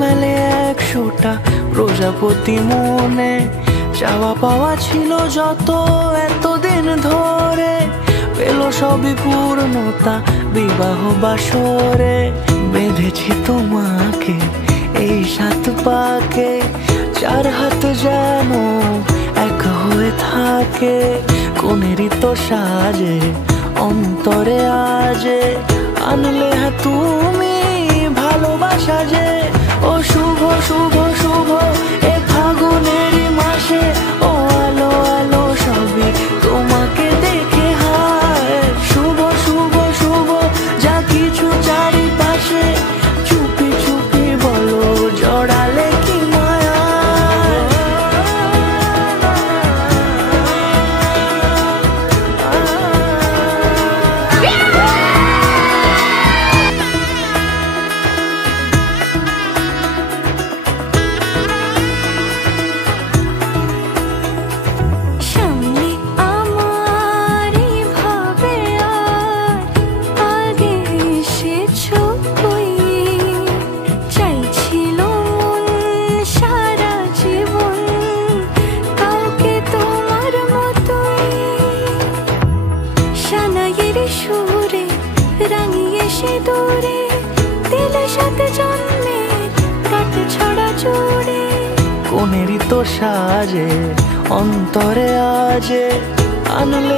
মেলে 100টা প্রজাপতি মনে। চাওয়া পাওয়া ছিল যত এতদিন ধরে, পেল সবই পূর্ণতা বিবাহ বাসরে। বেঁধেছি তোমাকে এই 7 পাকে, 4 হাত যেন এক হয়ে থাকে। কোনেরই তো সাজে অন্তরে আজে, আনলে তুমি ভালোবাসা যে। ও শুভ শুভ শুভ এ ফাগুনেরই মাসে, ও আলো আলো সবই তোমাকে দেখে হায়। শুভ শুভ শুভ যা কিছু চারিপাশে, চুপি চুপি বলো জড়ালে কি মায়া। সুরে রাঙিয়ে সে দূরে দিলে 7 জন্মের কাট ছড়া জুড়ে। কোনেরই তো সাজে অন্তরে আজে, আনলে